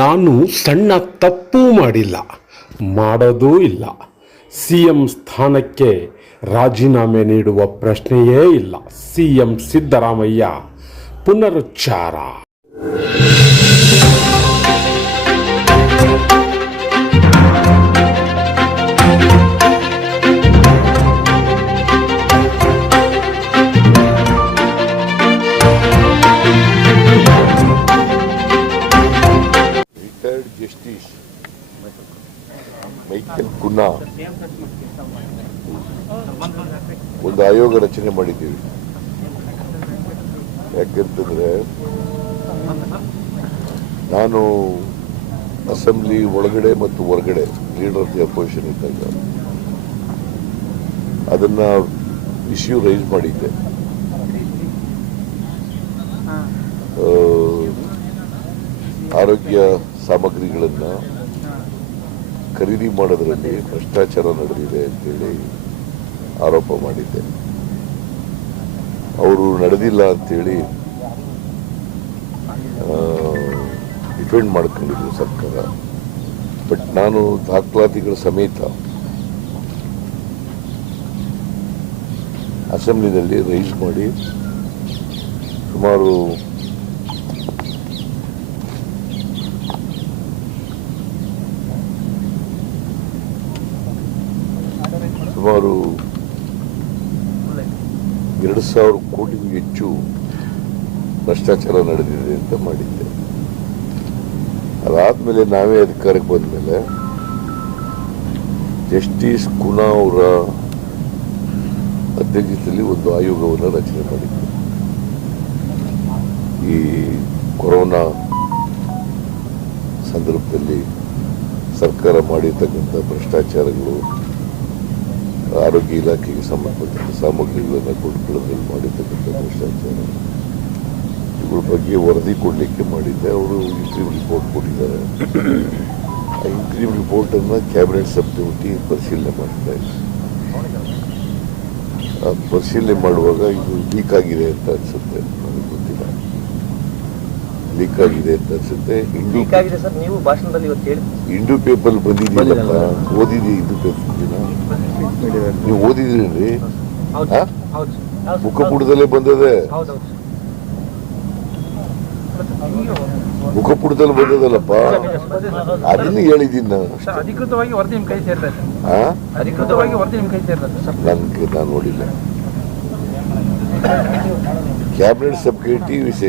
ನಾನು ಸಣ್ಣ ತಪ್ಪು ಮಾಡಿಲ್ಲ, ಮಾಡೋದೂ ಇಲ್ಲ. ಸಿ ಎಂ ಸ್ಥಾನಕ್ಕೆ ರಾಜೀನಾಮೆ ನೀಡುವ ಪ್ರಶ್ನೆಯೇ ಇಲ್ಲ. ಸಿ ಎಂ ಸಿದ್ದರಾಮಯ್ಯ, ಪುನರುಚ್ಚಾರ. ಮೈಕೆಲ್ ಕುನ್ನಾ. ಒಂದು ಆಯೋಗ ರಚನೆ ಮಾಡಿದ್ದೀವಿ. ಯಾಕೆಂತಂದ್ರೆ ನಾನು ಅಸೆಂಬ್ಲಿ ಒಳಗಡೆ ಮತ್ತು ಹೊರಗಡೆ ಲೀಡರ್ ಆಫ್ ದಿ ಅಪೋಸಿಷನ್ ಇದ್ದಾಗ ಅದನ್ನ ಇಶ್ಯೂ ರೈಸ್ ಮಾಡಿದ್ದೆ. ಆರೋಗ್ಯ ಸಾಮಗ್ರಿಗಳನ್ನ ಖರೀದಿ ಮಾಡೋದ್ರಲ್ಲಿ ಭ್ರಷ್ಟಾಚಾರ ನಡೆದಿದೆ ಅಂತೇಳಿ ಆರೋಪ ಮಾಡಿದ್ದೆ. ಅವರು ನಡೆದಿಲ್ಲ ಅಂತೇಳಿ ಡಿಫೆಂಡ್ ಮಾಡ್ಕೊಂಡಿದ್ರು ಸರ್ಕಾರ. ಬಟ್ ನಾನು ದಾಖಲಾತಿಗಳ ಸಮೇತ ಅಸೆಂಬ್ಲಿನಲ್ಲಿ ರೈಸ್ ಮಾಡಿ ಸುಮಾರು ಸುಮಾರು ಎರಡು ಸಾವಿರ ಕೋಟಿಗೂ ಹೆಚ್ಚು ಭ್ರಷ್ಟಾಚಾರ ನಡೆದಿದೆ ಅಂತ ಮಾಡಿದ್ದೆ. ಅದಾದ್ಮೇಲೆ ನಾವೇ ಅಧಿಕಾರಕ್ಕೆ ಬಂದ್ಮೇಲೆ ಜಸ್ಟಿಸ್ ಕುನಾ ಅವರ ಅಧ್ಯಕ್ಷತೆಯಲ್ಲಿ ಒಂದು ಆಯೋಗವನ್ನು ರಚನೆ ಮಾಡಿದ್ದೆ. ಈ ಕೊರೋನಾ ಸಂದರ್ಭದಲ್ಲಿ ಸರ್ಕಾರ ಮಾಡಿರ್ತಕ್ಕಂಥ ಭ್ರಷ್ಟಾಚಾರಗಳು ಆರೋಗ್ಯ ಇಲಾಖೆಗೆ ಸಂಬಂಧಪಟ್ಟ ಸಾಮಗ್ರಿಗಳನ್ನು ಕೊಂಡುಕೊಳ್ಳೋದ್ರಲ್ಲಿ ಮಾಡಿರ್ತಕ್ಕಂಥ ಭ್ರಷ್ಟಾಚಾರ. ಇವುಗಳ ಬಗ್ಗೆ ವರದಿ ಕೊಡಲಿಕ್ಕೆ ಮಾಡಿದ್ದೆ. ಅವರು ಇಂಟ್ರೀಮ್ ರಿಪೋರ್ಟ್ ಕೊಟ್ಟಿದ್ದಾರೆ. ಆ ಇಂಟ್ರೀಮ್ ರಿಪೋರ್ಟನ್ನು ಕ್ಯಾಬಿನೆಟ್ ಸಬ್ ಕಮಿಟಿ ಪರಿಶೀಲನೆ ಮಾಡ್ತಾ ಇದೆ ಆ ಪರಿಶೀಲನೆ ಮಾಡುವಾಗ ಇದು ಲೀಕ್ ಆಗಿದೆ ಅಂತ ಅನ್ಸುತ್ತೆ. ಲೀಕ್ ಆಗಿದೆ ಅಂತ ಅನ್ಸುತ್ತೆ. ಇಂಡು ಸರ್ ನೀವು ಭಾಷಣದಲ್ಲಿ ಇವತ್ತು ಹೇಳಿ. ಇಂಡು ಪೇಪರ್ ಬಂದಿದೆಯಲ್ಲಪ್ಪ ಓದಿದೆ ಇಂಡು ಪೇಪರ್ ನೀವು ಹೌದು ಮುಖಪುಟದಲ್ಲೇ ಬಂದದೆ? ಮುಖಪುಟದಲ್ಲಿ ಬಂದದಲ್ಲಪ್ಪ? ಅದನ್ನ ಹೇಳಿದೀನಿ ನಾನು. ಸರ್ ಅಧಿಕೃತವಾಗಿ ವರದಿ ನಿಮ್ಮ ಕೈ ಅಧಿಕೃತವಾಗಿ ವರದಿ ನಿಮ್ಮ ಕೈ ಸೇರ್ತಾ ಇದೆ ಸರ್. ನನಗೆ ನಾನು ನೋಡಿಲ್ಲ. Cabinet sub committee is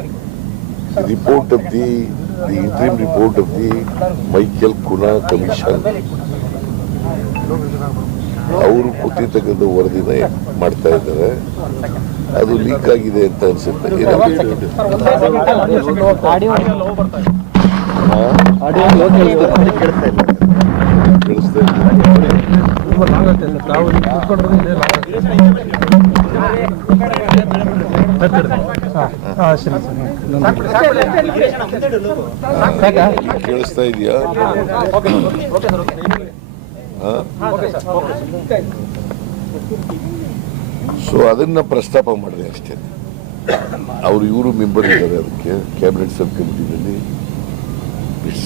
examining report of the the interim report of the Michael Cunha commission ಅವರು ಕೊಟ್ಟಿರ್ತಕ್ಕಂಥ ವರದಿನ ಮಾಡ್ತಾ ಇದ್ದಾರೆ. ಅದು ಲೀಕ್ ಆಗಿದೆ ಅಂತ ಅನ್ಸುತ್ತೆ? ಕೇಳಿಸ್ತಾ ಇಲ್ಲ ಕೇಳಿಸ್ತಾ ಇದೆಯಾ? ಸೊ ಅದನ್ನ ಪ್ರಸ್ತಾಪ ಮಾಡಿದೆ ಅಷ್ಟೇ. ಅವರು ಇವರು ಮೆಂಬರ್ ಇದ್ದಾರೆ ಅದಕ್ಕೆ cabinet sub ಕಮಿಟಿನಲ್ಲಿ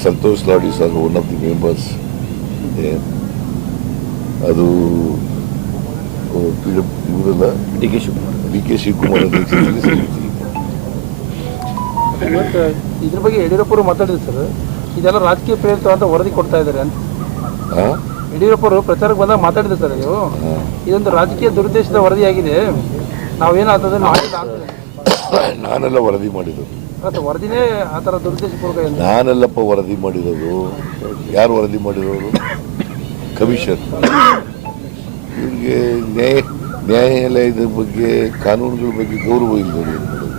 Santosh Lad is one of the members ಅದು ಇವರೆಲ್ಲ D K Shivakumar D K Shivakumar ಇದ್ರ ಬಗ್ಗೆ ಯಡಿಯೂರಪ್ಪರು ಮಾತಾಡಿದ್ರು ಸರ್ ಇದೆಲ್ಲ ರಾಜಕೀಯ ಪ್ರೇರಿತ ಅಂತ ವರದಿ ಕೊಡ್ತಾ ಇದ್ದಾರೆ ಅಂತ. ಯಡಿಯೂರಪ್ಪರು ಪ್ರಚಾರಕ್ಕೆ ಬಂದಾಗ ಮಾತಾಡಿದ್ರು ಸರ್ ನೀವು. ಇದೊಂದು ರಾಜಕೀಯ ದುರುದ್ದೇಶದ ವರದಿಯಾಗಿದೆ ನಾವೇನಾಗ್ತದೆ ನಾನೆಲ್ಲ ವರದಿ ಮಾಡಿರೋದು ಮತ್ತೆ ವರದಿನೇ ಆ ಥರ ದುರುದ್ದೇಶಪೂರ್ವಕ ನಾನೆಲ್ಲಪ್ಪ ವರದಿ ಮಾಡಿರೋದು ಯಾರು ವರದಿ ಮಾಡಿರೋರು ಕಮಿಷನ್. ಇವ್ರಿಗೆ ನ್ಯಾಯ ನ್ಯಾಯಾಲಯದ ಬಗ್ಗೆ ಕಾನೂನುಗಳ ಬಗ್ಗೆ ಗೌರವ ಇಲ್ಲ ನೋಡಿ ಏನ್ ಮಾಡೋದು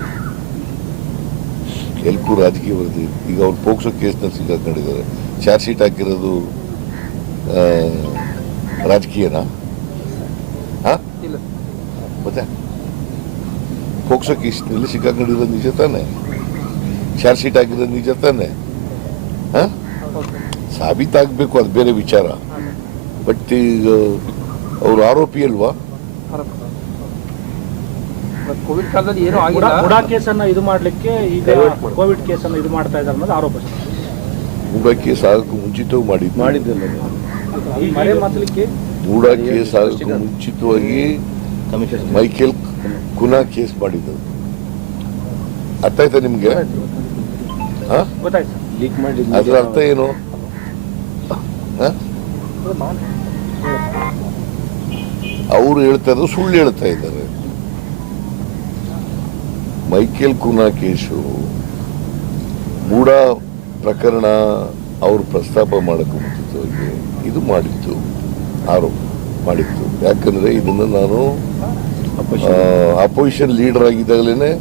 ಎಲ್ಪು ರಾಜಕೀಯ ವರದಿ. ಈಗ ಅವ್ರು ಪೋಕ್ಸೋ ಕೇಸ್ನಲ್ಲಿ ಸಿಕ್ಕಾಕೊಂಡಿದ್ದಾರೆ ಚಾರ್ಜ್ ಶೀಟ್ ಹಾಕಿರೋದು ರಾಜಕೀಯನಾ? ಹಾ ಮತ್ತೆ? ಪೋಕ್ಸೋ ಕೇಸ್ನಲ್ಲಿ ಸಿಕ್ಕಾಕೊಂಡಿರೋದು ನಿಜ ತಾನೆ? ಚಾರ್ಜ್ ಶೀಟ್ ಹಾಕಿರೋದು ನಿಜ ತಾನೆ? ಹಾ ಸಾಬೀತಾಗಬೇಕು ಅದು ಬೇರೆ ವಿಚಾರ. ಬಟ್ ಈಗ ಅವರು ಆರೋಪಿ ಅಲ್ವಾ? ಕೋವಿಡ್ ಕಾಲದಲ್ಲಿ ಏನೂ ಆಗಿಲ್ಲ. ಬುಡಾ ಕೇಸನ್ನ ಇದು ಮಾಡ್ಲಿಕ್ಕೆ ಈಗ ಕೋವಿಡ್ ಕೇಸನ್ನ ಇದು ಮಾಡ್ತಾ ಇದ್ದಾರೆ ಅನ್ನೋದು ಆರೋಪ. ಮೂಡ ಕೇಸ್ ಆಗಕ್ಕೂ ಮುಂಚಿತವಾಗಿ ಮಾಡಿದ್ದು. ಮಾಡಿದ್ದಿಲ್ಲ ಮರೆ ಮಾತಲಿಕ್ಕೆ ಮೂಡ ಕೇಸ್ ಆಗಕ್ಕೂ ಮುಂಚಿತವಾಗಿ ಮೈಕೇಲ್ ಕುನಾ ಕೇಸ್ ಮಾಡಿದ್ದು. ಅರ್ಥ ಆಯ್ತಾ ನಿಮ್ಗೆ ಹಾ? ಗೊತ್ತಾಯ್ತು. ಲೀಕ್ ಮಾಡಿ ಅದ್ರ ಅರ್ಥ ಏನು? ಹ? ಅವ್ರು ಹೇಳ್ತಾ ಇರೋದು ಸುಳ್ಳು ಹೇಳ್ತಾ ಇದ್ದಾರೆ. ಮೈಕೇಲ್ ಕುನಾಕೇಶು ಮೂಡ ಪ್ರಕರಣ ಅವರು ಪ್ರಸ್ತಾಪ ಮಾಡಕ್ಕೆ ಮುಂಚಿತವಾಗಿ ಇದು ಮಾಡಿತ್ತು ಆರೋಪ ಮಾಡಿತ್ತು ಯಾಕಂದ್ರೆ ಇದನ್ನು ನಾನು ಅಪೋಸಿಷನ್ ಲೀಡರ್ ಆಗಿದ್ದಾಗಲೇ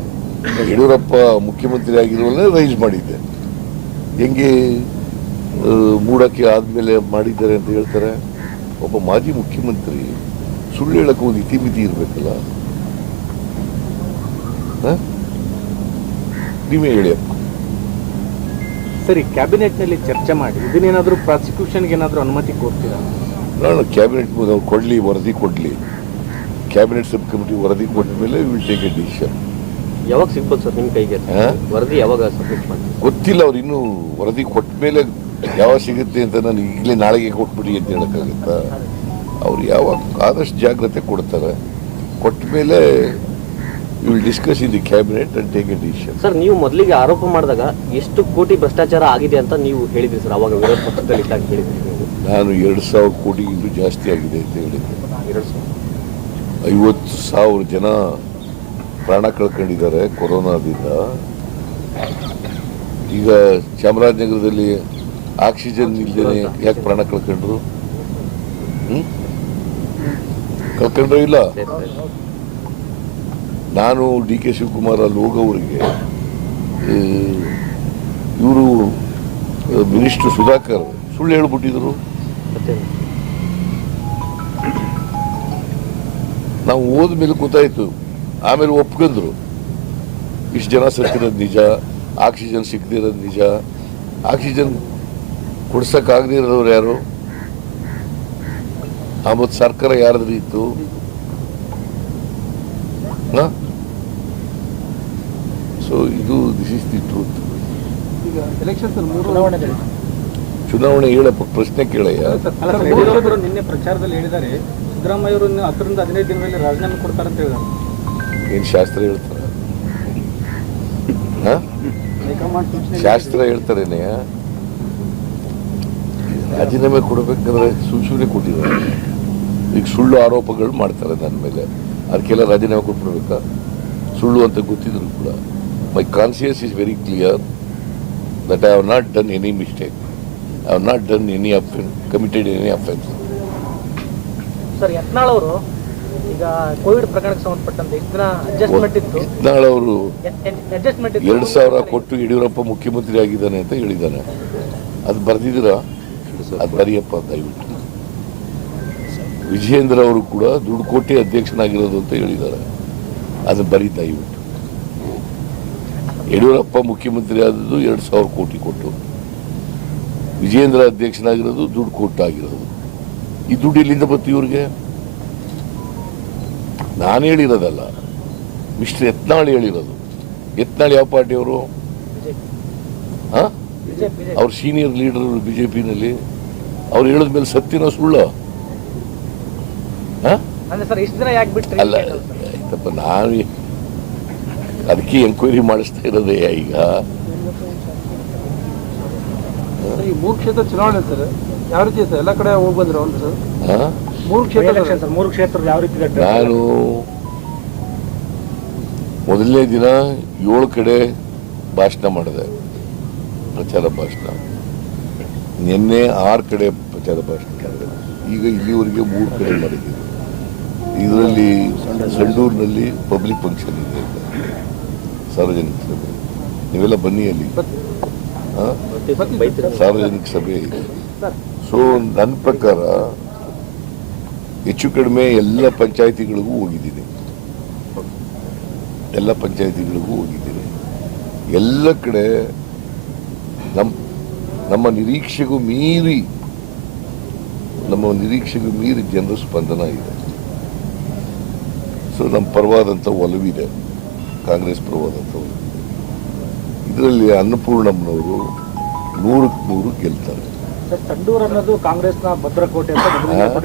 ಯಡಿಯೂರಪ್ಪ ಮುಖ್ಯಮಂತ್ರಿ ಆಗಿರುವಲ್ಲೇ ರೈಸ್ ಮಾಡಿದ್ದೆ. ಹೆಂಗೆ ಮೂಡಕ್ಕೆ ಆದ್ಮೇಲೆ ಮಾಡಿದ್ದಾರೆ ಅಂತ ಹೇಳ್ತಾರೆ? ಒಬ್ಬ ಮಾಜಿ ಮುಖ್ಯಮಂತ್ರಿ ಸುಳ್ಳು ಹೇಳಕ್ಕೆ ಒಂದು ಇತಿಮಿತಿ ಇರಬೇಕಲ್ಲ? ನೀವೇ ಹೇಳಿಯಪ್ಪ ಸರಿ ಕ್ಯಾಬಿನೆಟ್ನಲ್ಲಿ ಚರ್ಚೆ ಮಾಡಿ. ಇದನ್ನೇನಾದರೂ ಪ್ರಾಸಿಕ್ಯೂಷನ್ಗೆ ಏನಾದರೂ ಅನುಮತಿ ಕೊಡ್ತೀರಾ? ನಾನು ಕ್ಯಾಬಿನೆಟ್ ಅವ್ರು ಕೊಡಲಿ ವರದಿ ಕೊಡಲಿ. ಕ್ಯಾಬಿನೆಟ್ ಸಬ್ ಕಮಿಟಿ ವರದಿ ಕೊಟ್ಟ ಮೇಲೆ ವಿಲ್ ಟೇಕ್ ಎ ಡಿಸಿಷನ್ ಯಾವಾಗ ಸಿಗ್ಬೋದು ಸರ್ ನಿಮ್ಮ ಕೈಗೆ? ಹಾ? ವರದಿ ಯಾವಾಗ ಸಬ್ಮಿಟ್ ಮಾಡಿ ಗೊತ್ತಿಲ್ಲ ಅವ್ರು ಇನ್ನೂ ವರದಿ ಕೊಟ್ಟ ಮೇಲೆ ಯಾವಾಗ ಸಿಗುತ್ತೆ ಅಂತ ನಾನು ಈಗಲೇ ನಾಳೆಗೆ ಕೊಟ್ಬಿಡಿ ಅಂತ ಹೇಳೋಕ್ಕಾಗುತ್ತಾ? ಅವ್ರು ಯಾವಾಗ ಆದಷ್ಟು ಜಾಗ್ರತೆ ಕೊಡ್ತಾರೆ. ಕೊಟ್ಟ ಮೇಲೆ you will discuss in the cabinet and take a decision sir ನೀವು ಮೊದಲಿಗೆ ಆರೋಪ ಮಾಡಿದಾಗ ಎಷ್ಟು ಕೋಟಿ ಭ್ರಷ್ಟಾಚಾರ ಆಗಿದೆ ಅಂತ ನೀವು ಹೇಳಿದ್ರಿ ಸರ್? ಅವಾಗ ವಿರೋಧ ಪಕ್ಷದಲ್ಲಿ ಇದ್ದಾಗ ಹೇಳಿದ್ರಿ ನೀವು. ನಾನು ಎರಡು ಸಾವಿರ ಕೋಟಿಗಿಂತ ಜಾಸ್ತಿ ಆಗಿದೆ ಅಂತ ಹೇಳಿದ್ದೆ. ಎರಡು ಸಾವಿರ. ಐವತ್ತು ಸಾವಿರ ಜನ ಪ್ರಾಣ ಕಳ್ಕೊಂಡಿದ್ದಾರೆ ಕೊರೋನಾದಿಂದ. ಈಗ ಚಾಮರಾಜನಗರದಲ್ಲಿ ಆಕ್ಸಿಜನ್ ಇಲ್ಲದೇನೆ ಯಾಕೆ ಪ್ರಾಣ ಕಳ್ಕೊಂಡ್ರು? ಹ್ಮ್? ಕಳ್ಕೊಂಡ್ರೋ ಇಲ್ಲ. ನಾನು ಡಿ ಕೆ ಶಿವಕುಮಾರ್ ಅಲ್ಲಿ ಹೋಗೋವರಿಗೆ ಇವರು ಮಿನಿಸ್ಟರ್ ಸುಧಾಕರ್ ಸುಳ್ಳು ಹೇಳ್ಬಿಟ್ಟಿದ್ರು. ನಾವು ಓದ ಹೋದ್ಮೇಲೆ ಗೊತ್ತಾಯ್ತು. ಆಮೇಲೆ ಒಪ್ಕೊಂಡ್ರು. ಇಷ್ಟು ಜನ ಸತ್ತಿರೋದು ನಿಜ ಆಕ್ಸಿಜನ್ ಸಿಗದಿರೋದು ನಿಜ. ಆಕ್ಸಿಜನ್ ಕೊಡ್ಸೋಕ್ಕಾಗದೇ ಇರೋರು ಯಾರು? ಆ ಮತ್ತು ಸರ್ಕಾರ ಯಾರದ್ರಿ ಇತ್ತು ಸೊ ಇದು ದಿಸ್ ಇಸ್ ದಿ ಟ್ರೂತ್ ಚುನಾವಣೆ ಹೇಳಪ್ಪ ಪ್ರಶ್ನೆ ಕೇಳಯ್ಯ? ನಿನ್ನೆ ಪ್ರಚಾರದಲ್ಲಿ ಹೇಳಿದ್ದಾರೆ ಸಿದ್ದರಾಮಯ್ಯ ಅವರು ಹತ್ತರಿಂದ ಹದಿನೈದು ದಿನದಲ್ಲಿ ರಾಜೀನಾಮೆ ಕೊಡ್ತಾರೆ ಅಂತ ಹೇಳಿದ್ದಾರೆ. ಏನು ಶಾಸ್ತ್ರ ಹೇಳ್ತಾರೆ? ಶಾಸ್ತ್ರ ಹೇಳ್ತಾರೇನೆ? ರಾಜೀನಾಮೆ ಕೊಡಬೇಕಂದ್ರೆ ಸೂಚನೆ ಕೊಟ್ಟಿದ್ದಾರೆ. ಈಗ ಸುಳ್ಳು ಆರೋಪಗಳು ಮಾಡ್ತಾರೆ ನನ್ನ ಮೇಲೆ. ಅದಕ್ಕೆಲ್ಲ ರಾಜೀನಾಮೆ ಕೊಟ್ಬಿಡ್ಬೇಕಾ? ಸುಳ್ಳು ಅಂತ ಗೊತ್ತಿದ್ರು ಕೂಡ. My conscience is very clear that I have not done any mistake I have not done any offence committed any offence sir Yatnal ಅವರು ಈಗ ಕೋವಿಡ್ ಪ್ರಕರಣಕ್ಕೆ ಸಂಬಂಧಪಟ್ಟಂತೆ ಇಷ್ಟು ಅಡ್ಜಸ್ಟ್ಮೆಂಟ್ ಇತ್ತು. ಯತ್ನಾಳ್ ಅವರು ಅಡ್ಜಸ್ಟ್ಮೆಂಟ್ ಎರಡು ಸಾವಿರ ಕೊಟ್ಟು ಯಡಿಯೂರಪ್ಪ ಮುಖ್ಯಮಂತ್ರಿ ಆಗಿದ್ದಾನೆ ಅಂತ ಹೇಳಿದ್ದಾನೆ. ಅದು ಬರ್ದಿದ್ರ ಅದು ಬರೆಯಪ್ಪ ದಯವಿಟ್ಟು. ವಿಜಯೇಂದ್ರ ಅವರು ಕೂಡ ದುಡ್ಡು ಕೊಟ್ಟೆ ಅಧ್ಯಕ್ಷನಾಗಿರೋದು ಅಂತ ಹೇಳಿದ್ದಾರೆ. ಅದು ಬರೀ ದಯವಿಟ್ಟು ಯಡಿಯೂರಪ್ಪ ಮುಖ್ಯಮಂತ್ರಿ ಆದದ್ದು ಎರಡು ಸಾವಿರ ಕೋಟಿ ಕೊಟ್ಟು. ವಿಜಯೇಂದ್ರ ಅಧ್ಯಕ್ಷನಾಗಿರೋದು ದುಡ್ಡು ಕೊಟ್ಟಾಗಿರೋದು. ಈ ದುಡ್ಡು ಇಲ್ಲಿಂದ ಬತ್ತು ಇವ್ರಿಗೆ? ನಾನು ಹೇಳಿರೋದಲ್ಲ. ಮಿಸ್ಟರ್ ಯತ್ನಾಳ್ ಹೇಳಿರೋದು. ಯತ್ನಾಳ್ ಯಾವ ಪಾರ್ಟಿಯವರು ಹಾ? ಅವ್ರ ಸೀನಿಯರ್ ಲೀಡರ್ ಬಿಜೆಪಿನಲ್ಲಿ. ಅವ್ರು ಹೇಳಿದ್ಮೇಲೆ ಸತ್ಯನ ಸುಳ್ಳ ಹಾ ಅಂದ್ರೆ ಸರ್ ಇಷ್ಟು ದಿನ ಯಾಕೆ ಬಿಟ್ರಿ ಅಲ್ಲ ಆಯ್ತಪ್ಪ ನಾನು ಅದಕ್ಕೆ ಎಂಕ್ವೈರಿ ಮಾಡಿಸ್ತಾ ಇರೋದೇ ಈಗ. ಮೂರು ಕ್ಷೇತ್ರ ಚುನಾವಣೆ ಸರ್ ಯಾವ ರೀತಿ ಸರ್? ಎಲ್ಲ ಕಡೆ ಹೋಗಿ ಬಂದ್ರು ಅವ್ರು ಸರ್. ಮೂರು ಕ್ಷೇತ್ರ ಸರ್. ಮೂರು ಕ್ಷೇತ್ರದ ಯಾವ ರೀತಿ ನಾನು ಮೊದಲನೇ ದಿನ ಏಳು ಕಡೆ ಭಾಷಣ ಮಾಡಿದೆ ಪ್ರಚಾರ ಭಾಷಣ. ನಿನ್ನೆ ಆರು ಕಡೆ ಪ್ರಚಾರ ಭಾಷಣ ಮಾಡಿದೆ. ಈಗ ಇಲ್ಲಿವರೆಗೆ ಮೂರು ಕಡೆ ಮಾಡಿದ್ದೀನಿ. ಇದರಲ್ಲಿ ಸಂಡೂರಿನಲ್ಲಿ ಪಬ್ಲಿಕ್ ಫಂಕ್ಷನ್ ಇದೆ ಸಾರ್ವಜನಿಕ ಸಭೆ. ನೀವೆಲ್ಲ ಬನ್ನಿ ಅಲ್ಲಿ. ಸಾರ್ವಜನಿಕ ಸಭೆ ಇದೆ. ಸೊ ನನ್ನ ಪ್ರಕಾರ ಹೆಚ್ಚು ಕಡಿಮೆ ಎಲ್ಲ ಪಂಚಾಯಿತಿಗಳಿಗೂ ಹೋಗಿದ್ದೀನಿ. ಎಲ್ಲ ಪಂಚಾಯಿತಿಗಳಿಗೂ ಹೋಗಿದ್ದೀನಿ. ಎಲ್ಲ ಕಡೆ ನಮ್ಮ ನಮ್ಮ ನಿರೀಕ್ಷೆಗೂ ಮೀರಿ, ನಮ್ಮ ನಿರೀಕ್ಷೆಗೂ ಮೀರಿ ಜನರ ಸ್ಪಂದನ ಇದೆ. ಸೊ ನಮ್ಮ ಪರವಾದಂಥ ಒಲವಿದೆ ಕಾಂಗ್ರೆಸ್ ಪರವಾದಂಥ ಒಲವಿದೆ. ಇದರಲ್ಲಿ ಅನ್ನಪೂರ್ಣಮ್ಮನವರು ನೂರಕ್ಕೆ ನೂರು ಗೆಲ್ತಾರೆ. ಸರ್ ಸಂಡೂರು ಅನ್ನೋದು ಕಾಂಗ್ರೆಸ್ನ ಭದ್ರಕೋಟೆ ಅಂತ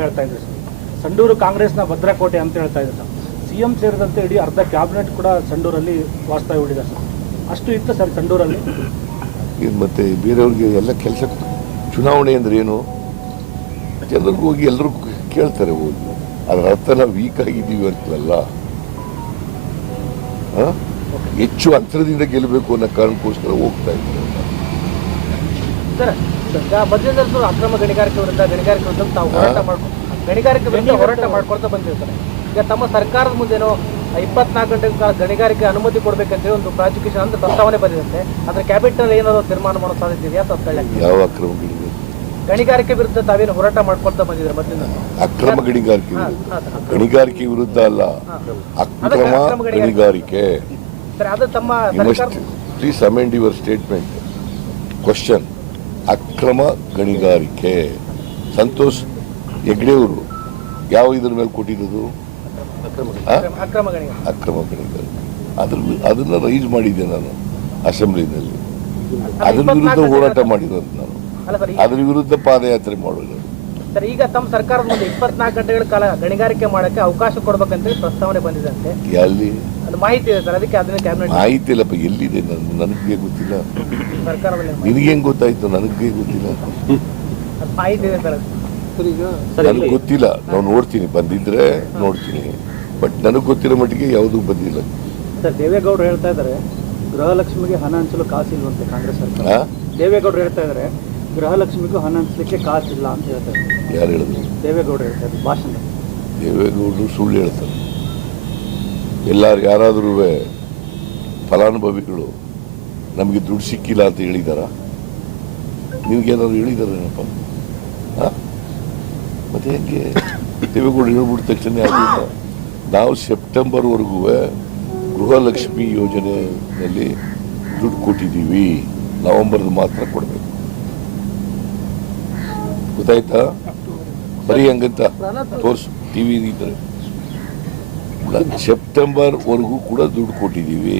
ಹೇಳ್ತಾ ಇದ್ರು ಸರ್. ಸಂಡೂರು ಕಾಂಗ್ರೆಸ್ನ ಭದ್ರಕೋಟೆ ಅಂತ ಹೇಳ್ತಾ ಇದ್ದಾರೆ ಸರ್. ಸಿಎಂ ಸೇರಿದಂತೆ ಇಡೀ ಅರ್ಧ ಕ್ಯಾಬಿನೆಟ್ ಕೂಡ ಸಂಡೂರಲ್ಲಿ ವಾಸ್ತವ್ಯ ಹೂಡಿದೆ ಸರ್. ಅಷ್ಟು ಇತ್ತು ಸರ್ ಸಂಡೂರಲ್ಲಿ? ಇದು ಮತ್ತೆ ಬೇರೆಯವ್ರಿಗೆ ಎಲ್ಲ ಕೆಲಸ ಚುನಾವಣೆ ಅಂದ್ರೆ ಏನು? ಎಲ್ಲರಿಗೂ ಹೋಗಿ ಎಲ್ಲರೂ ಕೇಳ್ತಾರೆ ಹೋಗಿ. ಅದರ ಅರ್ಥ ನಾವು ವೀಕ್ ಆಗಿದ್ದೀವಿ ಅಂತಲ್ಲ? ಹೆಚ್ಚು ಅಂತರದಿಂದ ಗೆಲ್ಲಬೇಕು ಅನ್ನೋ ಕಾರಣಕ್ಕೋಸ್ಕರ ಹೋಗ್ತಾ ಇದ್ದೀವಿ ಅಕ್ರಮ ಗಣಿಗಾರಿಕೆ ವಿರುದ್ಧ ಗಣಿಗಾರಿಕೆ ವಿರುದ್ಧ ತಾವು ಹೋರಾಟ ಮಾಡ್ಕೊ ಗಣಿಗಾರಿಕೆ ವಿರುದ್ಧ ಹೋರಾಟ ಮಾಡ್ಕೊಳ್ತಾ ಬಂದಿರ್ತಾರೆ. ಈಗ ತಮ್ಮ ಸರ್ಕಾರದ ಮುಂದೆನೋ ಇಪ್ಪತ್ನಾಲ್ಕು ಗಂಟೆ ಕಾಲ ಗಣಿಗಾರಿಕೆ ಅನುಮತಿ ಕೊಡಬೇಕಂತ ಒಂದು ಪ್ರಾಸಿಕ್ಯೂಷನ್ ಅಂತ ಪ್ರಸ್ತಾವನೆ ಬಂದಿರುತ್ತೆ. ಅದ್ರ ಕ್ಯಾಬಿನೆಟ್ ಏನಾದ್ರು ತೀರ್ಮಾನ ಮಾಡೋ ಸಾಧ್ಯತೆ ಇದೆಯಾ ಯಾವ ಅಕ್ರಮಗಳಿವೆ ಗಣಿಗಾರಿಕೆ ವಿರುದ್ಧ ತಾವೇನು ಹೋರಾಟ ಮಾಡ್ಕೊಳ್ತಾ ಬಂದಿದ್ರೆ ಮೊದಲಿಂದ? ಅಕ್ರಮ ಗಣಿಗಾರಿಕೆ ವಿರುದ್ಧ. ಗಣಿಗಾರಿಕೆ ವಿರುದ್ಧ ಅಲ್ಲ ಅಕ್ರಮ ಗಣಿಗಾರಿಕೆ. Please amend your statement question ಅಕ್ರಮ ಗಣಿಗಾರಿಕೆ. ಸಂತೋಷ್ ಹೆಗ್ಡೆಯವರು ಯಾವ ಇದ್ರ ಮೇಲೆ ಕೊಟ್ಟಿರೋದು? ಅಕ್ರಮ ಗಣಿಗಾರಿಕೆ. ಅದ್ರ ಅದನ್ನ ರೈಸ್ ಮಾಡಿದ್ದೆ ನಾನು ಅಸೆಂಬ್ಲಿನಲ್ಲಿ ಅದ್ರ ವಿರುದ್ಧ ಹೋರಾಟ ಮಾಡಿರೋದು ನಾನು. ಅದ್ರ ವಿರುದ್ಧ ಪಾದಯಾತ್ರೆ ಮಾಡೋದು ಸರ್ ಈಗ ತಮ್ಮ ಸರ್ಕಾರದ ಮುಂದೆ ಇಪ್ಪತ್ನಾಲ್ಕು ಗಂಟೆಗಳ ಕಾಲ ಗಣಿಗಾರಿಕೆ ಮಾಡಕ್ಕೆ ಅವಕಾಶ ಕೊಡ್ಬೇಕಂತೇಳಿ ಪ್ರಸ್ತಾವನೆ ಬಂದಿದೆ ಅಂತೆ. ಎಲ್ಲಿ? ಅದು ಮಾಹಿತಿ ಇದೆ ಸರ್ ಅದಕ್ಕೆ ಅದನ್ನ ಕ್ಯಾಬಿನೆಟ್ ಮಾಹಿತಿ ಇಲ್ಲಪ್ಪ ಎಲ್ಲಿದೆ? ನನಗೆ ಗೊತ್ತಿಲ್ಲ. ಸರ್ಕಾರದಲ್ಲಿ ನಿನಗೇನು ಗೊತ್ತಾಯ್ತು? ನನಗೆ ಗೊತ್ತಿಲ್ಲ. ಅದು ಮಾಹಿತಿ ಇದೆ ಸರ್. ನನಗೆ ಗೊತ್ತಿಲ್ಲ. ನಾವು ನೋಡ್ತೀನಿ ಬಂದಿದ್ರೆ ನೋಡ್ತೀನಿ. ಬಟ್ ನನಗೆ ಗೊತ್ತಿರೋ ಮಟ್ಟಿಗೆ ಯಾವುದೂ ಬಂದಿಲ್ಲ. ಸರ್ ದೇವೇಗೌಡರು ಹೇಳ್ತಾ ಇದ್ದಾರೆ ಗೃಹಲಕ್ಷ್ಮಿಗೆ ಹಣ ಹಂಚಲು ಕಾಸಿಲ್ವಂತೆ ಕಾಂಗ್ರೆಸ್ ಸರ್ಕಾರ? ದೇವೇಗೌಡರು ಹೇಳ್ತಾ ಇದ್ದಾರೆ ಗೃಹಲಕ್ಷ್ಮಿಗೂ ಹಣ ಹಂಚಲಿಕ್ಕೆ ಕಾಸಿಲ್ಲ ಅಂತ ಹೇಳ್ತಾರೆ. ಯಾರು ಹೇಳಿದ್ರು? ದೇವೇಗೌಡ ಹೇಳ್ತಾರೆ ಭಾಷಣ ದೇವೇಗೌಡರು ಸುಳ್ಳು ಹೇಳ್ತಾರೆ. ಎಲ್ಲರೂ ಯಾರಾದರೂ ಫಲಾನುಭವಿಗಳು ನಮಗೆ ದುಡ್ಡು ಸಿಕ್ಕಿಲ್ಲ ಅಂತ ಹೇಳಿದಾರ? ನಿಮ್ಗೇನಾದ್ರು ಹೇಳಿದಾರೇನಪ್ಪ? ಮತ್ತೆ ಹೆಂಗೆ? ದೇವೇಗೌಡ ಹೇಳ್ಬಿಟ್ಟ ತಕ್ಷಣ ಆಗಿಲ್ಲ ನಾವು ಸೆಪ್ಟೆಂಬರ್ವರೆಗೂ ಗೃಹಲಕ್ಷ್ಮಿ ಯೋಜನೆಯಲ್ಲಿ ದುಡ್ಡು ಕೊಟ್ಟಿದ್ದೀವಿ. ನವೆಂಬರ್ ಮಾತ್ರ ಕೊಡಬೇಕು. ಗೊತ್ತಾಯ್ತಾ? ಬರೀ ಹಂಗಂತ ತೋರಿಸು ಟಿ ವಿ ಇದ್ರೆ. ಸೆಪ್ಟೆಂಬರ್ ವರೆಗೂ ಕೂಡ ದುಡ್ಡು ಕೊಟ್ಟಿದ್ದೀವಿ.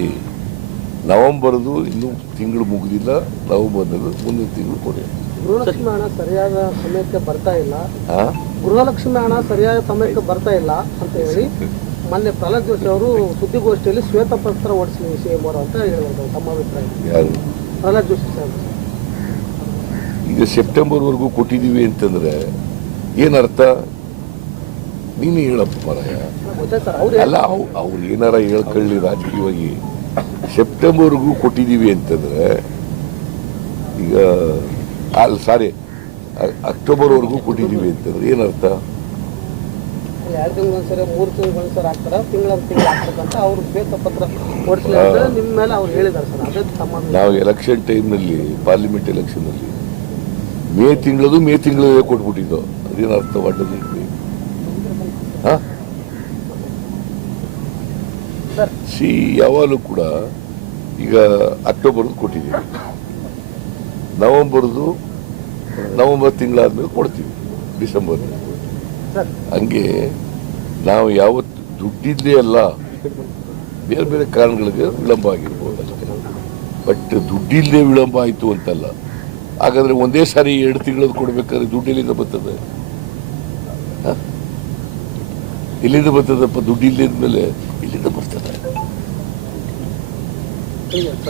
ನವೆಂಬರ್ದು ಇನ್ನೂ ತಿಂಗಳು ಮುಗಿದಿಲ್ಲ ನವೆಂಬರ್ನಲ್ಲಿ ಮುಂದಿನ ತಿಂಗಳು ಕೊಡಿ. ಗೃಹಲಕ್ಷ್ಮಿ ಹಣ ಸರಿಯಾದ ಸಮಯಕ್ಕೆ ಬರ್ತಾ ಇಲ್ಲ? ಗೃಹಲಕ್ಷ್ಮಿ ಹಣ ಸರಿಯಾದ ಸಮಯಕ್ಕೆ ಬರ್ತಾ ಇಲ್ಲ ಅಂತ ಹೇಳಿ ಮೊನ್ನೆ ಪ್ರಹ್ಲಾದ್ ಜೋಶಿ ಅವರು ಸುದ್ದಿಗೋಷ್ಠಿಯಲ್ಲಿ ಶ್ವೇತಪತ್ರ ಓಡಿಸಿದ ವಿಷಯ ಅವರು ಅಂತ ಹೇಳಿದ್ರು ತಮ್ಮ ಅಭಿಪ್ರಾಯ. ಯಾರು? ಪ್ರಹ್ಲಾದ್ ಜೋಶಿ ಸರ್. ಈಗ ಸೆಪ್ಟೆಂಬರ್ವರೆಗೂ ಕೊಟ್ಟಿದ್ದೀವಿ ಅಂತಂದ್ರೆ ಏನರ್ಥ ನೀನು ಹೇಳಪ್ಪ ಮರಾಯ. ಅಲ್ಲ ಅವ್ ಅವ್ರು ಏನಾರ ಹೇಳ್ಕೊಳ್ಳಿ ರಾಜಕೀಯವಾಗಿ. ಸೆಪ್ಟೆಂಬರ್ವರೆಗೂ ಕೊಟ್ಟಿದ್ದೀವಿ ಅಂತಂದ್ರೆ ಈಗ ಅಲ್ಲ ಸಾರಿ ಅಕ್ಟೋಬರ್ವರೆಗೂ ಕೊಟ್ಟಿದ್ದೀವಿ ಅಂತಂದ್ರೆ ಏನರ್ಥ ಎರಡು ತಿಂಗಳೊಂದ್ಸರಿ ಮೂರು ತಿಂಗಳೊಂದ್ಸರಿ ಹಾಕ್ತಾರ ತಿಂಗಳ ತಿಂಗಳು ಹಾಕ್ಬೇಕಂತ ಅವ್ರು ಅಂತ ನಿಮ್ಮ ಮೇಲೆ ಅವ್ರು ಹೇಳಿದ್ದಾರೆ ಸರ್ ಅದೇ ತಮ್ಮ ಅಭಿಪ್ರಾಯ. ನಾವು ಎಲೆಕ್ಷನ್ ಟೈಮ್ನಲ್ಲಿ ಪಾರ್ಲಿಮೆಂಟ್ ಎಲೆಕ್ಷನ್ನಲ್ಲಿ ಮೇ ತಿಂಗಳದು ಮೇ ತಿಂಗಳಲ್ಲೇ ಕೊಟ್ಬಿಟ್ಟಿದ್ದು. ಅದೇನು ಅರ್ಥ ಸರ್. ಸಿ ಯಾವಾಗಲೂ ಕೂಡ ಈಗ ಅಕ್ಟೋಬರ್ದು ಕೊಟ್ಟಿದ್ದೀವಿ. ನವಂಬರ್ದು ನವಂಬರ್ ತಿಂಗಳಾದ್ಮೇಲೆ ಕೊಡ್ತೀವಿ. ಡಿಸೆಂಬರ್ ಹಂಗೆ ನಾವು ಯಾವತ್ತು ದುಡ್ಡಿದ್ದೇ ಅಲ್ಲ ಬೇರೆ ಬೇರೆ ಕಾರಣಗಳಿಗೆ ವಿಳಂಬ ಆಗಿರ್ಬೋದು ಅಷ್ಟೇ. ಬಟ್ ದುಡ್ಡಿಲ್ಲದೆ ವಿಳಂಬ ಆಯಿತು ಅಂತಲ್ಲ. ಹಾಗಾದ್ರೆ ಒಂದೇ ಸಾರಿ ಎರಡು ತಿಂಗಳದ್ದು ಕೊಡ್ಬೇಕಾದ್ರೆ ದುಡ್ಡು ಎಲ್ಲಿಂದ ಬರ್ತದೆ? ಇಲ್ಲಿಂದ ಎಲ್ಲಿಂದ ಬರ್ತದಪ್ಪ ದುಡ್ಡು ಇಲ್ಲಿ ಮೇಲೆ ಇಲ್ಲಿಂದ ಬರ್ತದೆ?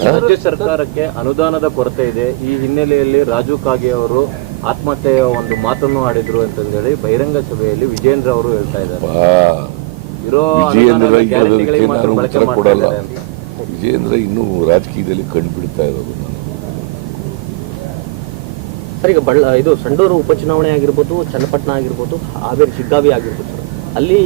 ರಾಜ್ಯ ಸರ್ಕಾರಕ್ಕೆ ಅನುದಾನದ ಕೊರತೆ ಇದೆ. ಈ ಹಿನ್ನೆಲೆಯಲ್ಲಿ ರಾಜು ಕಾಗೆ ಅವರು ಆತ್ಮಹತ್ಯೆಯ ಒಂದು ಮಾತನ್ನು ಆಡಿದ್ರು ಅಂತಂದೇಳಿ ಬಹಿರಂಗ ಸಭೆಯಲ್ಲಿ ವಿಜೇಂದ್ರ ಅವರು ಹೇಳ್ತಾ ಇದ್ದಾರೆ. ಇರೋ ವಿಜೇಂದ್ರ ಇನ್ನೂ ರಾಜಕೀಯದಲ್ಲಿ ಕಂಡುಬಿಡ್ತಾ ಇರೋದು ನಾನು ಸರ್, ಈಗ ಬಳ್ಳ, ಇದು ಸಂಡೂರು ಉಪಚುನಾವಣೆ ಆಗಿರ್ಬೋದು, ಚನ್ನಪಟ್ಟಣ ಆಗಿರ್ಬೋದು, ಹಾವೇರಿ, ಶಿಗ್ಗಾವಿ ಆಗಿರ್ಬೋದು ಸರ್, ಅಲ್ಲಿ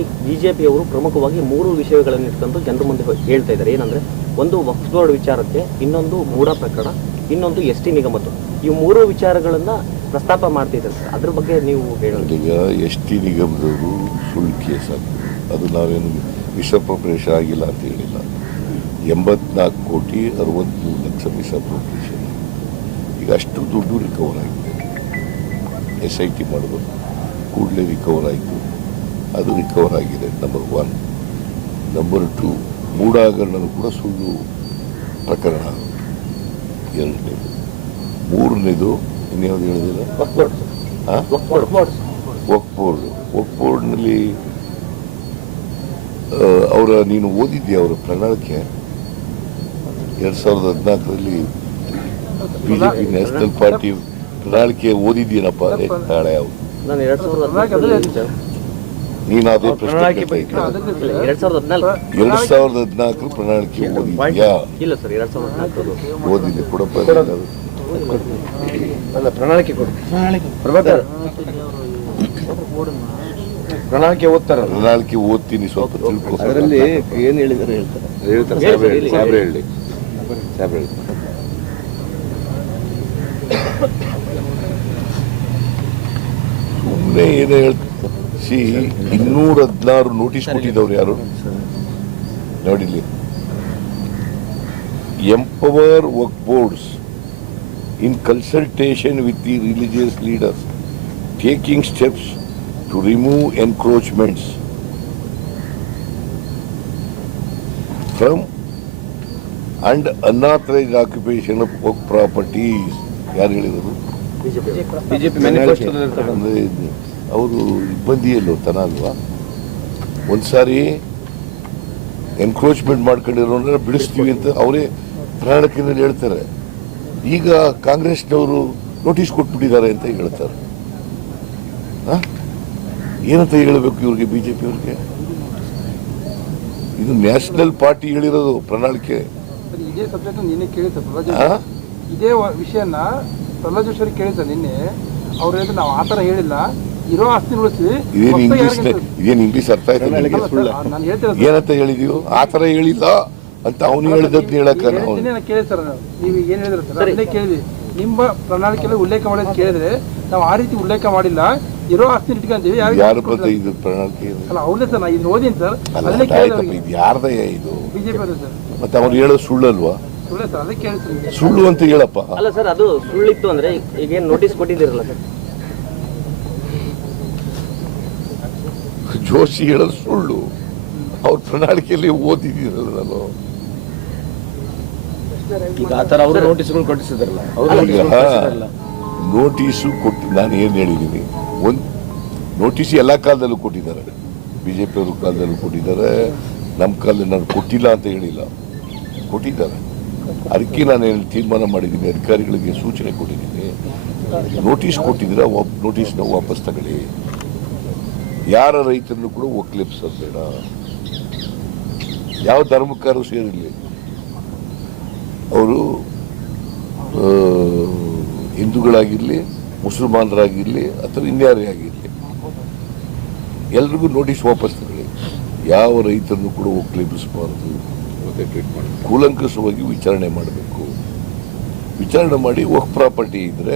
ಪಿಯವರು ಪ್ರಮುಖವಾಗಿ ಮೂರು ವಿಷಯಗಳನ್ನು ಇಟ್ಕೊಂಡು ಜನರ ಮುಂದೆ ಹೇಳ್ತಾ ಇದ್ದಾರೆ. ಏನಂದರೆ, ಒಂದು ವಕ್ಫ್ ಬೋರ್ಡ್ ವಿಚಾರಕ್ಕೆ, ಇನ್ನೊಂದು ಮೂಢ ಪ್ರಕರಣ, ಇನ್ನೊಂದು ಎಸ್ ಟಿ ನಿಗಮದ್ದು ಈ ಮೂರು ವಿಚಾರಗಳನ್ನು ಪ್ರಸ್ತಾಪ ಮಾಡ್ತಿದ್ದಾರೆ ಸರ್. ಅದ್ರ ಬಗ್ಗೆ ನೀವು ಹೇಳೋದು ಈಗ ಎಸ್ ಟಿ ನಿಗಮದವರು ಫುಲ್ ಕೇಸ್ ಅದು. ನಾವೇನು ವಿಷಪ್ರವೇಶ ಆಗಿಲ್ಲ ಅಂತ ಹೇಳಿಲ್ಲ. ಎಂಬತ್ನಾಲ್ಕು ಕೋಟಿ ಅರವತ್ತ್ಮೂರು ಲಕ್ಷ ವಿಷಪ್ರವೇಶ ಈಗ ಅಷ್ಟು ದುಡ್ಡು ರಿಕವರ್ ಆಗಿದೆ. ಎಸ್ ಐ ಟಿ ಮಾಡೋದು ಕೂಡಲೇ ರಿಕವರ್ ಆಯಿತು. ಅದು ರಿಕವರ್ ಆಗಿದೆ ನಂಬರ್ ಒನ್ ನಂಬರ್ ಟು ಹಗರಣನೂ ಕೂಡ ಸುಳ್ಳು ಪ್ರಕರಣ ಎರಡನೇದು. ಮೂರನೇದು ಇನ್ಯಾವುದು ಹೇಳಿದಿಲ್ಲ? ಒಕ್ಬೋರ್ಡ್ ವಕ್ ಬೋರ್ಡ್ ವಕ್ ಬೋರ್ಡ್ನಲ್ಲಿ ಅವರ ನೀನು ಓದಿದ್ಯಾ ಅವರ ಪ್ರಣಾಳಿಕೆ? ಎರಡು ಸಾವಿರದ ಹದಿನಾಲ್ಕರಲ್ಲಿ B J P national party ಪ್ರಣಾಳಿಕೆ ಓದಿದ್ದೀನಪ್ಪ ನಾಳೆ ಯಾವ ನಾನು ಎರಡು ಸಾವಿರದ ನೀನು ಅದೇ ಪ್ರಶ್ನೆ ಎರಡ್ ಸಾವಿರದ ಹದಿನಾಲ್ಕು. ಎರಡು ಸಾವಿರದ ಹದಿನಾಲ್ಕರ ಪ್ರಣಾಳಿಕೆ ಓದಿದ್ಯಾ? ಇಲ್ಲ ಸರ್ ಎರಡ್ ಸಾವಿರದ ಹದಿನಾಲ್ಕು ಓದಿದ್ದೆ ಕೊಡಪ್ಪ. ಅಲ್ಲ ಪ್ರಣಾಳಿಕೆ ಕೊಡು. ಪ್ರಭಾಕರ್. ಪ್ರಣಾಳಿಕೆ ಓದ್ತಾರೆ ಪ್ರಣಾಳಿಕೆ ಓದ್ತೀನಿ ಸ್ವಲ್ಪ ತಿಳ್ಕೊ. ಅದರಲ್ಲಿ ಏನ್ ಹೇಳಿದಾರೆ ಹೇಳ್ತಾರೆ. ಹೇಳ್ತಾರೆ ಹೇಳಿ, ಸಾಹೇಬ್ರೆ ಹೇಳಿ. ಸಾಬ್ರೆ ಹೇಳಿ ಸಾಹೇಬ್ರೆ ಹೇಳಿ ಸುಮ್ಮನೆ ಏನು ಹೇಳಿ ಸಿ ಇನ್ನೂರ ಹದಿನಾರು ನೋಟಿಸ್ ಕೊಟ್ಟಿದ್ದವ್ರು ಯಾರು? ನೋಡಿಲಿ empower work boards in consultation with the religious leader taking steps to remove encroachments from and unauthorised occupation of work properties ಯಾರು ಹೇಳಿರೋದು? ಬಿಜೆಪಿ ಅವರು. ಇಬ್ಬಂದಿಯಲ್ಲೋ ತನ ಅಲ್ವಾ? ಒಂದ್ಸಾರಿ ಎನ್ಕ್ರೋಚ್ಮೆಂಟ್ ಮಾಡ್ಕೊಂಡಿರೋ ಬಿಡಿಸ್ತೀವಿ ಅಂತ ಅವರೇ ಪ್ರಣಾಳಿಕೆಯಲ್ಲಿ ಹೇಳ್ತಾರೆ. ಈಗ ಕಾಂಗ್ರೆಸ್ನವರು ನೋಟಿಸ್ ಕೊಟ್ಬಿಟ್ಟಿದ್ದಾರೆ ಅಂತ ಹೇಳ್ತಾರೆ. ಆ? ಏನಂತ ಹೇಳಬೇಕು ಇವ್ರಿಗೆ ಬಿಜೆಪಿ ಅವ್ರಿಗೆ? ಇದು ನ್ಯಾಷನಲ್ ಪಾರ್ಟಿ ಹೇಳಿರೋದು ಪ್ರಣಾಳಿಕೆ. ಇದೇ ಸಬ್ಜೆಕ್ಟ್ ನಿನ್ನೆ ಇದೇ ವಿಷಯನ ಪ್ರಹ್ಲಾದ್ ಜೋಶಿ ಕೇಳಿದ್ದೆ ನಿನ್ನೆ ಅವ್ರು ಹೇಳಿದ್ರು ನಾವು ಆತರ ಥರ ಹೇಳಿಲ್ಲ ಇರೋ ಆಸ್ತಿ ಉಳಿಸಿ ಇದೇನು ಇಂಗ್ಲಿಷ್ ಇದೇನು ಇಂಗ್ಲಿಷ್ ಅರ್ಥ ಆಯ್ತು ನಿನಗೆ? ನಾನು ಹೇಳ್ತೇನೆ ಏನಂತ ಹೇಳಿದೀವಿ ಆತರ ಥರ ಹೇಳಿಲ್ಲ ಅಂತ ಅವನು ಹೇಳಿದ್ದದ್ದು ಹೇಳಕ್ಕ ನಾವು ಕೇಳಿದೆ ಸರ್ ನಾವು. ನೀವು ಏನ್ ಹೇಳಿದ್ರೆ ಸರ್? ಅದನ್ನೇ ಕೇಳಿದ್ವಿ. ನಿಮ್ಮ ಪ್ರಣಾಳಿಕೆಯಲ್ಲಿ ಉಲ್ಲೇಖ ಮಾಡೋದು ಕೇಳಿದ್ರೆ ನಾವು ಆ ರೀತಿ ಉಲ್ಲೇಖ ಮಾಡಿಲ್ಲ ಇರೋ ಆಸ್ತಿ ಇಟ್ಕೊಂತೀವಿ ಯಾರು ಯಾರ ಬಂದ ಇದು ಪ್ರಣಾಳಿಕೆ? ಅಲ್ಲ ಅವ್ರದೇ ಸರ್ ನಾನು ಇದು ಓದಿನಿ ಸರ್. ಅಲ್ಲ ಅದನ್ನೇ ಕೇಳಿದ್ರೆ ಇದು ಯಾರ್ದಯ್ಯ ಇದು? ಬಿಜೆಪಿ ಅವರು ಸರ್. ಮತ್ತೆ ಅವ್ರು ಹೇಳೋದು ಸುಳ್ಳಲ್ವಾ? ಸುಳ್ಳೆ ಅಂತ ಹೇಳಪ್ಪ. ಅಲ್ಲ ಸರ್ ಅದು ಸುಳ್ಳಿತ್ತು ಅಂದ್ರೆ ಈಗೇನು ನೋಟಿಸ್ ಕೊಟ್ಟಿದ್ದೀರಲ್ಲ ಸರ್? ಜೋಶಿ ಹೇಳೋದು ಸುಳ್ಳು. ಅವ್ರ ಪ್ರಣಾಳಿಕೆಯಲ್ಲಿ ಓದಿದ್ದೀರಲ್ಲ ನಾನು. ಈಗ ಆ ಥರ ಅವರು ನೋಟಿಸ್ಗಳು ಕೊಟ್ಟಿಸಿದಾರಲ್ಲ ಈಗ ನೋಟಿಸು ಕೊಟ್ಟು ನಾನು ಏನು ಹೇಳಿದ್ದೀನಿ? ಒಂದು ನೋಟಿಸ್ ಎಲ್ಲ ಕಾಲದಲ್ಲೂ ಕೊಟ್ಟಿದ್ದಾರೆ. ಬಿ ಜೆ ಪಿಯವ್ರ ಕಾಲದಲ್ಲೂ ಕೊಟ್ಟಿದ್ದಾರೆ. ನಮ್ಮ ಕಾಲದಲ್ಲಿ ನಾನು ಕೊಟ್ಟಿಲ್ಲ ಅಂತ ಹೇಳಿಲ್ಲ. ಕೊಟ್ಟಿದ್ದಾರೆ. ಅದಕ್ಕೆ ನಾನು ಏನು ತೀರ್ಮಾನ ಮಾಡಿದ್ದೀನಿ, ಅಧಿಕಾರಿಗಳಿಗೆ ಸೂಚನೆ ಕೊಟ್ಟಿದ್ದೀನಿ. ನೋಟಿಸ್ ಕೊಟ್ಟಿದ್ದೀರಾ? ನೋಟಿಸ್ನ ವಾಪಸ್ ತಗೊಳ್ಳಿ. ಯಾರ ರೈತರನ್ನು ಕೂಡ ಒಕ್ಲಿಪ್ಸೋದು ಬೇಡ ಯಾವ ಧರ್ಮಕ್ಕಾರು ಸೇರಿರಲಿ. ಅವರು ಹಿಂದೂಗಳಾಗಿರಲಿ, ಮುಸಲ್ಮಾನರಾಗಿರಲಿ, ಅಥವಾ ಇನ್ಯಾರೇ ಆಗಿರಲಿ, ಎಲ್ರಿಗೂ ನೋಟಿಸ್ ವಾಪಸ್ ತಗೊಳ್ಳಿ. ಯಾವ ರೈತರನ್ನು ಕೂಡ ಒಕ್ಕಲಿಬಿಸಬಾರ್ದು ಕೂಲಂಕಷವಾಗಿ ವಿಚಾರಣೆ ಮಾಡಬೇಕು. ವಿಚಾರಣೆ ಮಾಡಿ ವರ್ಕ್ ಪ್ರಾಪರ್ಟಿ ಇದ್ರೆ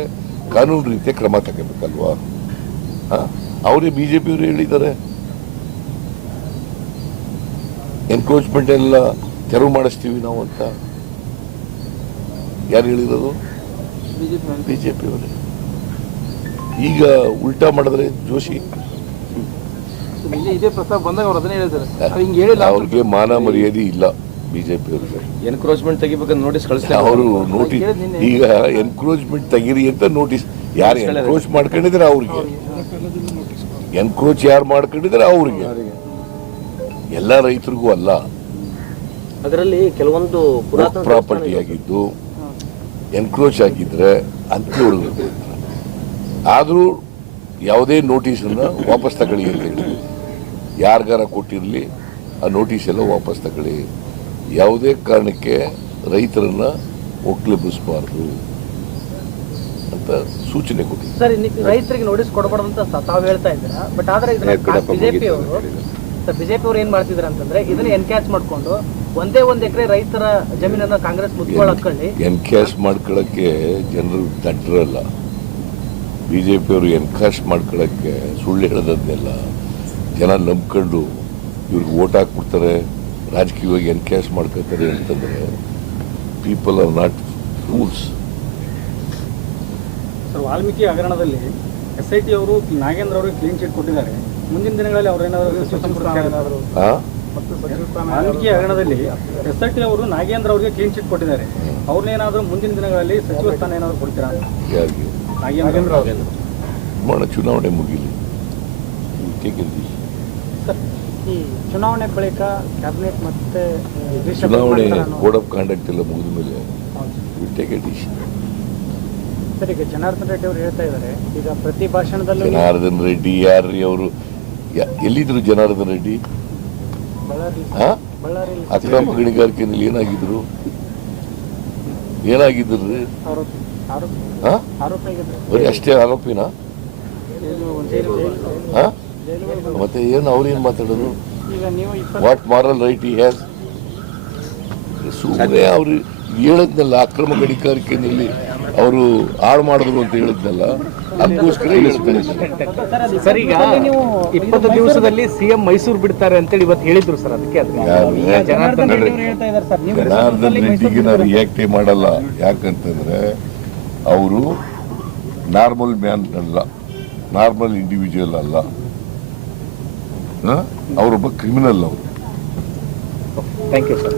ಕಾನೂನು ರೀತಿಯ ಕ್ರಮ ತಗೋಬೇಕಲ್ವಾ? ಹಾ? ಅವರೇ ಬಿ ಜೆ ಪಿಯವರು ಹೇಳಿದ್ದಾರೆ. ಎನ್ಕ್ರೋಚ್ಮೆಂಟ್ ಎಲ್ಲ ತೆರವು ಮಾಡಿಸ್ತೀವಿ ನಾವು ಅಂತ. ಯಾರು ಹೇಳಿರೋದು? ಬಿ ಜೆ ಪಿಯವರೇ ಈಗ ಉಲ್ಟಾ ಮಾಡಿದ್ರೆ ಜೋಶಿ. ನಿನ್ನೆ ಇದೇ ಪ್ರಸ್ತಾವ ಬಂದಾಗ ಅವ್ರು ಅದನ್ನೇ ಹೇಳಿದ್ದಾರೆ ಅವ್ರು ಹಿಂಗೆ ಹೇಳಿಲ್ಲ ಅಂತ. ಅವ್ರಿಗೆ ಮಾನ ಮರ್ಯಾದೆ ಇಲ್ಲ. ಬಿಜೆಪಿ ಅವರಿಗೆ ಎನ್ಕ್ರೋಚ್ಮೆಂಟ್ ತೆಗಿಬೇಕಂತ ನೋಟಿಸ್ ಅವರು ನೋಟಿಸ್ ಈಗ ಎನ್ಕ್ರೋಚ್ಮೆಂಟ್ ತೆಗೀರಿ ಅಂತ ನೋಟಿಸ್ ಯಾರು ಎನ್ಕ್ರೋಚ್ ಮಾಡ್ಕೊಂಡಿದ್ರೆ ಅವ್ರಿಗೆ. ಎನ್ಕ್ರೋಚ್ ಯಾರು ಮಾಡ್ಕೊಂಡಿದ್ರೆ ಅವ್ರಿಗೆ. ಎಲ್ಲ ರೈತರಿಗೂ ಅಲ್ಲ. ಅದರಲ್ಲಿ ಕೆಲವೊಂದು ಪ್ರಾಪರ್ಟಿ ಆಗಿದ್ದು ಎನ್ಕ್ರೋಚ್ ಆಗಿದ್ರೆ ಅಂತ ಹೊಡಬೇಕು ಆದರೂ ಯಾವುದೇ ನೋಟಿಸನ್ನು ವಾಪಸ್ ತಗೊಳ್ಳಿ ಅಂತ ಹೇಳಿ ಯಾರಿಗಾರ ಕೊಟ್ಟಿರಲಿ ಆ ನೋಟಿಸ್ ಎಲ್ಲ ವಾಪಸ್ ತಗೊಳ್ಳಿ. ಯಾವುದೇ ಕಾರಣಕ್ಕೆ ರೈತರನ್ನ ಒಕ್ಲೆಬ್ಬಿಸಬಾರ್ದು ಅಂತ ಸೂಚನೆ ಕೊಟ್ಟಿದ್ದಾರೆ ಸರ್ ರೈತರಿಗೆ ನೋಟಿಸ್ ಕೊಡಬಾರ್ದು ಅಂತ ತಾವು ಹೇಳ್ತಾ ಇದ್ದೀರಾ? ಬಟ್ ಆದ್ರೆ ಬಿಜೆಪಿ ಅವರು ಬಿಜೆಪಿ ಅವರು ಏನ್ ಮಾಡ್ತಿದ್ರು ಅಂತಂದ್ರೆ ಇದನ್ನ ಎನ್ಕ್ಯಾಚ್ ಮಾಡ್ಕೊಂಡು ಒಂದೇ ಒಂದ್ ಎಕರೆ ರೈತರ ಜಮೀನನ್ನ ಕಾಂಗ್ರೆಸ್ ಮುಚ್ಕೊಳಕ್ಕಳ್ಳಿ ಎನ್ಕ್ಯಾಶ್ ಮಾಡ್ಕೊಳ್ಳಕ್ಕೆ ಜನರು ದಡ್ರಲ್ಲ. ಬಿ ಜೆ ಪಿಯವರು ಎನ್ಕ್ಯಾಶ್ ಮಾಡ್ಕೊಳ್ಳಕ್ಕೆ ಸುಳ್ಳು ಹೇಳದನ್ನೆಲ್ಲ ಜನ ನಂಬ್ಕೊಂಡು ಇವ್ರಿಗೆ ಓಟ್ ಹಾಕ್ಬಿಡ್ತಾರೆ. ರಾಜಕೀಯವಾಗಿ ಎನ್ಕ್ಯಾಶ್ ಮಾಡ್ಕೊತಾರೆ ಅಂತಂದರೆ people are not rules sir Valmiki ಹಗರಣದಲ್ಲಿ ಎಸ್ ಐ ಟಿ ಅವರು ನಾಗೇಂದ್ರ ಅವರಿಗೆ ಕ್ಲೀನ್ ಚಿಟ್ ಕೊಟ್ಟಿದ್ದಾರೆ. ಮುಂದಿನ ದಿನಗಳಲ್ಲಿ ಅವ್ರು ಏನಾದರೂ ಸಚಿವ ಸಂಪುಟ ಆ? ಮತ್ತು ವಾಲ್ಮೀಕಿ ಹಗರಣದಲ್ಲಿ ಎಸ್ ಐ ಟಿ ಅವರು ನಾಗೇಂದ್ರ ಅವರಿಗೆ ಕ್ಲೀನ್ ಚಿಟ್ ಕೊಟ್ಟಿದ್ದಾರೆ. ಅವ್ರನ್ನೇನಾದ್ರೂ ಮುಂದಿನ ದಿನಗಳಲ್ಲಿ ಸಚಿವ ಸ್ಥಾನ ಏನಾದರೂ ಕೊಡ್ತೀರಾ? ನಾಗೇಂದ್ರ ಚುನಾವಣೆ ಮುಗಿಲಿ. ಸರ್ ಈ ಚುನಾವಣೆ ಬಳಿಕ ಕ್ಯಾಬಿನೆಟ್ ಮತ್ತೆ ಚುನಾವಣೆ ಕೋಡ್ ಆಫ್ ಕಾಂಡಕ್ಟ್ ಎಲ್ಲ ಮುಗಿದ ಮೇಲೆ ಸರ್ ಈಗ ಜನಾರ್ದನ್ ರೆಡ್ಡಿ ಅವರು ಹೇಳ್ತಾ ಇದ್ದಾರೆ ಈಗ ಪ್ರತಿ ಭಾಷಣದಲ್ಲೂ ಜನಾರ್ದನ್ ರೆಡ್ಡಿ ಯಾರ್ರಿ ಅವರು ಎಲ್ಲಿದ್ರು ಜನಾರ್ದನ್ ರೆಡ್ಡಿ? ಅಕ್ರಮ ಗಣಿಗಾರಿಕೆಯಲ್ಲಿ ಏನಾಗಿದ್ರು? ಏನಾಗಿದ್ರು? ಬರೀ ಅಷ್ಟೇ ಆರೋಪಿನ? ಹಾ? ಮತ್ತೆ ಏನು ಅವ್ರೇನು ಮಾತಾಡೋದು ಈಗ ನೀವು what moral right he has ಸುಮ್ಮನೆ ಅವ್ರು ಹೇಳದ್ನಲ್ಲ ಅಕ್ರಮ ಗಣಿಗಾರಿಕೆಯಲ್ಲಿ ಅವರು ಹಾಳು ಮಾಡಿದ್ರು ಅಂತ ಹೇಳಿದ್ನಲ್ಲ ಅದಕ್ಕೋಸ್ಕರ ಸರ್ ಈಗ ಇಪ್ಪತ್ತು ದಿವಸದಲ್ಲಿ ಸಿಎಂ ಮೈಸೂರು ಬಿಡ್ತಾರೆ ಅಂತೇಳಿ ಇವತ್ತು ಹೇಳಿದ್ರು ಸರ್ ಅದಕ್ಕೆ ಯಾರು? ಜನಾರ್ದನ್ ಹೇಳ್ತಾ ಇದ್ದಾರೆ ಸರ್ ನೀವು ಜನಾರ್ದನ್ ರೆಡ್ಡಿಗೆ ನಾವು ರಿಯಾಕ್ಟೇ ಮಾಡಲ್ಲ ಯಾಕಂತಂದ್ರೆ ಅವರು ನಾರ್ಮಲ್ ಮ್ಯಾನ್ ಅಲ್ಲ ನಾರ್ಮಲ್ ಇಂಡಿವಿಜುವಲ್ ಅಲ್ಲ? ಅವರೊಬ್ಬ ಕ್ರಿಮಿನಲ್ ಅವರು. Thank you sir